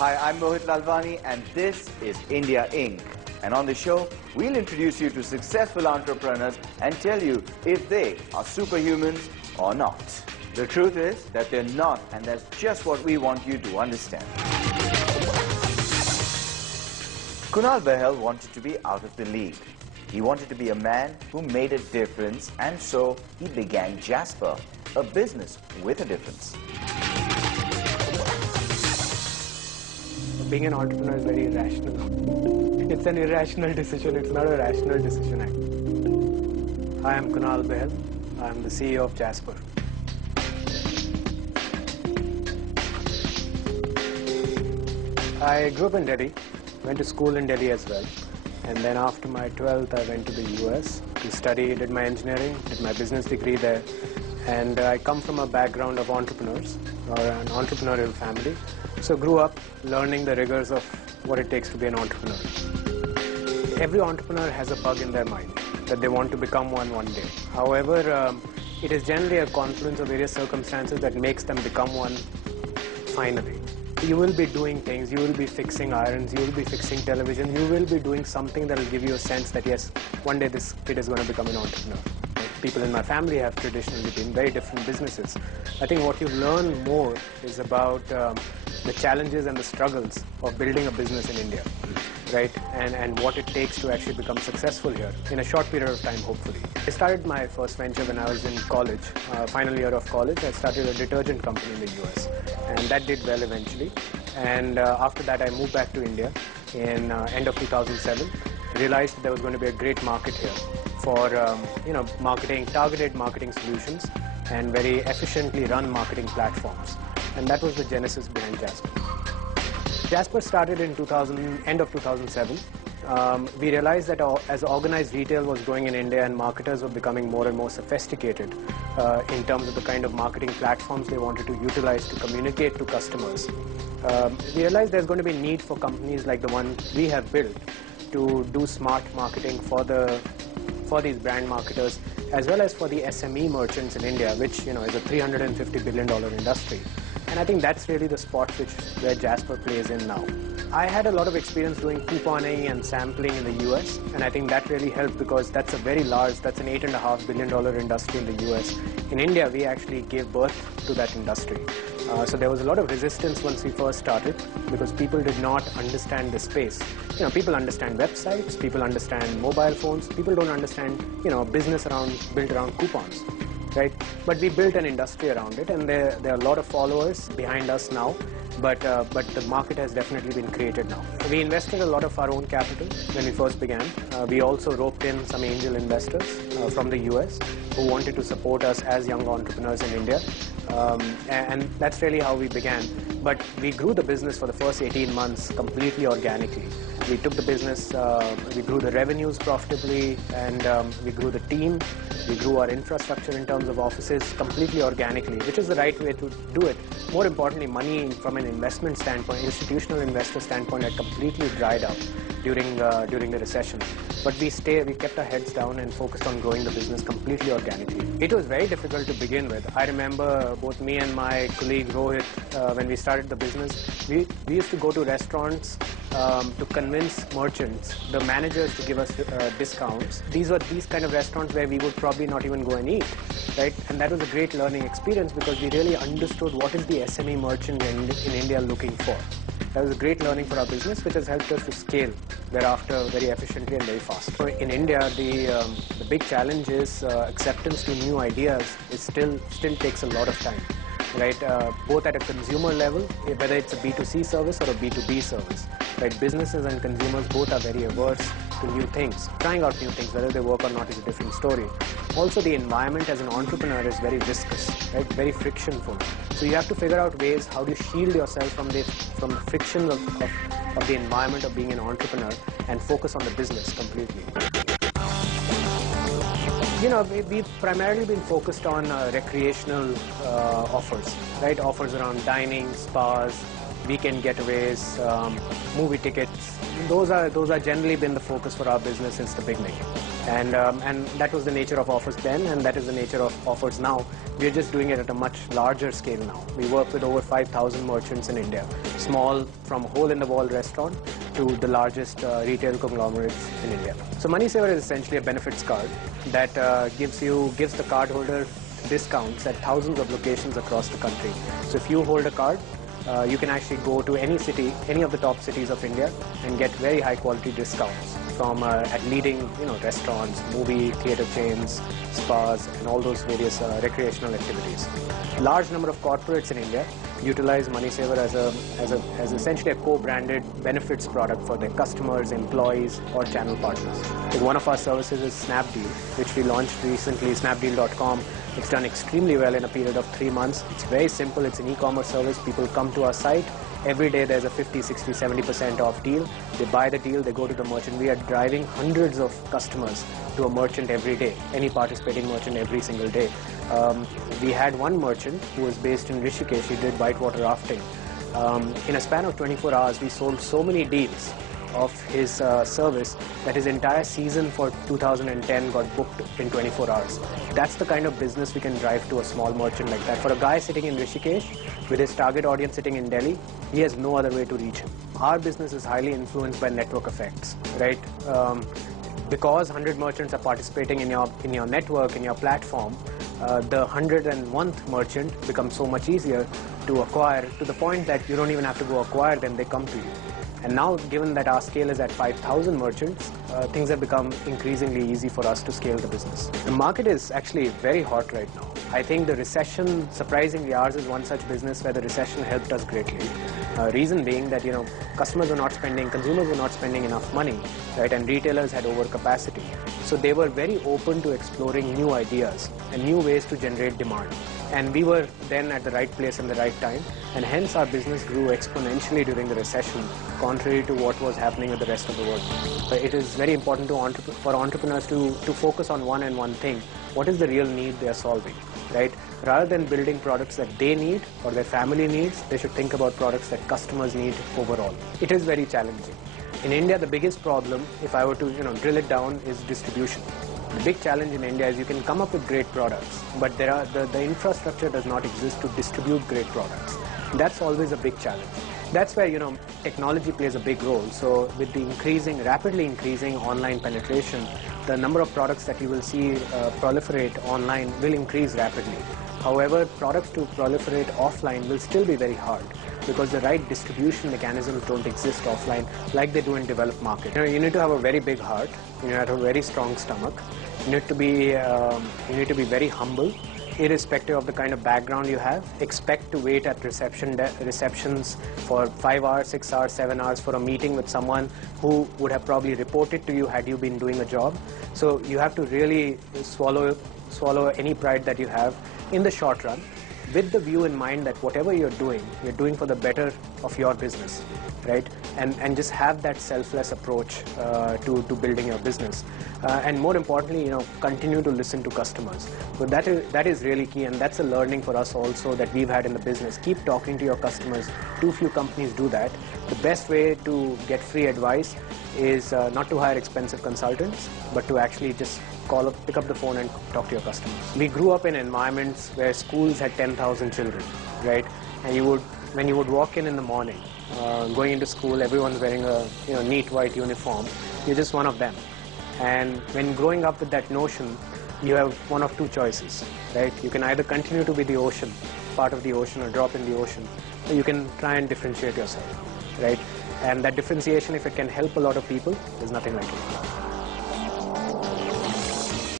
Hi, I'm Mohit Lalwani and this is India Inc. And on the show, we'll introduce you to successful entrepreneurs and tell you if they are superhumans or not. The truth is that they're not, and that's just what we want you to understand. Kunal Bahel wanted to be out of the league. He wanted to be a man who made a difference, and so he began Jasper, a business with a difference. Being an entrepreneur is very irrational. It's an irrational decision. It's not a rational decision. Hi, I'm Kunal Bahel. I'm the CEO of Jasper. I grew up in Delhi, went to school in Delhi as well. And then after my 12th, I went to the US to study, did my engineering, did my business degree there. And I come from a background of entrepreneurs, or an entrepreneurial family. So grew up learning the rigors of what it takes to be an entrepreneur. Every entrepreneur has a bug in their mind that they want to become one day. However, it is generally a confluence of various circumstances that makes them become one finally. You will be doing things, you will be fixing irons, you will be fixing television, you will be doing something that will give you a sense that yes, one day this kid is going to become an entrepreneur. People in my family have traditionally been very different businesses. I think what you learn more is about the challenges and the struggles of building a business in India, right? And what it takes to actually become successful here in a short period of time, hopefully. I started my first venture when I was in college, final year of college. I started a detergent company in the US, and that did well eventually. And after that, I moved back to India in end of 2007. Realized that there was going to be a great market here for marketing, targeted marketing solutions, and very efficiently run marketing platforms. And that was the genesis behind Jasper. Jasper started in end of 2007. We realized that as organized retail was growing in India and marketers were becoming more and more sophisticated in terms of the kind of marketing platforms they wanted to utilize to communicate to customers, we realized there's going to be need for companies like the one we have built to do smart marketing for these brand marketers, as well as for the SME merchants in India, which is a $350 billion industry. And I think that's really the spot where Jasper plays in now. I had a lot of experience doing couponing and sampling in the US, and I think that really helped because that's a very large, that's an $8.5 billion industry in the US. In India, we actually gave birth to that industry. So there was a lot of resistance once we first started because people did not understand the space. People understand websites, people understand mobile phones, people don't understand, business built around coupons, right? But we built an industry around it, and there are a lot of followers behind us now. But the market has definitely been created now. We invested a lot of our own capital when we first began. We also roped in some angel investors from the US who wanted to support us as young entrepreneurs in India. And that's really how we began. But we grew the business for the first 18 months completely organically. We took the business, we grew the revenues profitably, and we grew the team. We grew our infrastructure in terms of offices completely organically, which is the right way to do it. More importantly, money from an investment standpoint, institutional investor standpoint, had completely dried up during the recession. But we kept our heads down and focused on growing the business completely organically. It was very difficult to begin with. I remember both me and my colleague Rohit, when we started the business, we used to go to restaurants to convince merchants, the managers, to give us discounts. These were these kind of restaurants where we would probably not even go and eat, right? And that was a great learning experience because we really understood what is the SME merchant in India looking for. That was a great learning for our business, which has helped us to scale thereafter very efficiently and very fast. So in India, the big challenge is acceptance to new ideas. It still takes a lot of time, right? Both at a consumer level, whether it's a B2C service or a B2B service, right? Businesses and consumers both are very averse to new things. Trying out new things, whether they work or not, is a different story. Also, the environment as an entrepreneur is very viscous, right? Very frictionful. So you have to figure out ways how do you shield yourself from the friction of the environment of being an entrepreneur and focus on the business completely. We've primarily been focused on recreational offers, right? Offers around dining, spas, weekend getaways, movie tickets. Those are generally been the focus for our business since the beginning. And that was the nature of offers then, and that is the nature of offers now. We're just doing it at a much larger scale now. We work with over 5,000 merchants in India, small from hole-in-the-wall restaurant to the largest retail conglomerates in India. So MoneySaver is essentially a benefits card that gives the cardholder discounts at thousands of locations across the country. So if you hold a card, you can actually go to any city, any of the top cities of India, and get very high quality discounts from at leading restaurants, movie theater chains, spas, and all those various recreational activities. A large number of corporates in India utilize MoneySaver as essentially a co-branded benefits product for their customers, employees, or channel partners. Like one of our services is Snapdeal, which we launched recently, snapdeal.com. It's done extremely well in a period of 3 months. It's very simple. It's an e-commerce service. People come to our site. Every day there's a 50, 60, 70% off deal. They buy the deal, they go to the merchant. We are driving hundreds of customers to a merchant every day, any participating merchant every single day. We had one merchant who was based in Rishikesh. He did whitewater rafting. In a span of 24 hours, we sold so many deals of his service that his entire season for 2010 got booked in 24 hours. That's the kind of business we can drive to a small merchant like that. For a guy sitting in Rishikesh with his target audience sitting in Delhi, he has no other way to reach him. Our business is highly influenced by network effects, right? Because 100 merchants are participating in your network, in your platform, the 101th merchant becomes so much easier to acquire, to the point that you don't even have to go acquire them, they come to you. And now, given that our scale is at 5,000 merchants, things have become increasingly easy for us to scale the business. The market is actually very hot right now. I think the recession, surprisingly, ours is one such business where the recession helped us greatly. Reason being that, customers were not spending, consumers were not spending enough money, right? And retailers had overcapacity. So they were very open to exploring new ideas and new ways to generate demand. And we were then at the right place and the right time, and hence our business grew exponentially during the recession, contrary to what was happening with the rest of the world. It is very important for entrepreneurs to focus on one thing. What is the real need they are solving, right? Rather than building products that they need or their family needs, they should think about products that customers need overall. It is very challenging. In India, the biggest problem, if I were to drill it down, is distribution. The big challenge in India is you can come up with great products, but the infrastructure does not exist to distribute great products. That's always a big challenge. That's where technology plays a big role. So with the rapidly increasing online penetration, the number of products that you will see proliferate online will increase rapidly. However, products to proliferate offline will still be very hard because the right distribution mechanisms don't exist offline like they do in developed markets. You need to have a very big heart. You need to have a very strong stomach. You need to be very humble, irrespective of the kind of background you have. Expect to wait at receptions for 5 hours, 6 hours, 7 hours for a meeting with someone who would have probably reported to you had you been doing a job. So you have to really swallow any pride that you have in the short run, with the view in mind that whatever you're doing for the better of your business, right? And just have that selfless approach to building your business. And more importantly, continue to listen to customers. So that is really key, and that's a learning for us also that we've had in the business. Keep talking to your customers. Too few companies do that. The best way to get free advice is not to hire expensive consultants, but to actually just pick up the phone and talk to your customers. We grew up in environments where schools had 10,000 children, right? And when you would walk in the morning, going into school, everyone's wearing a neat white uniform. You're just one of them. And when growing up with that notion, you have one of two choices, right? You can either continue to be the ocean, part of the ocean, or drop in the ocean, or you can try and differentiate yourself, right? And that differentiation, if it can help a lot of people, there's nothing like it.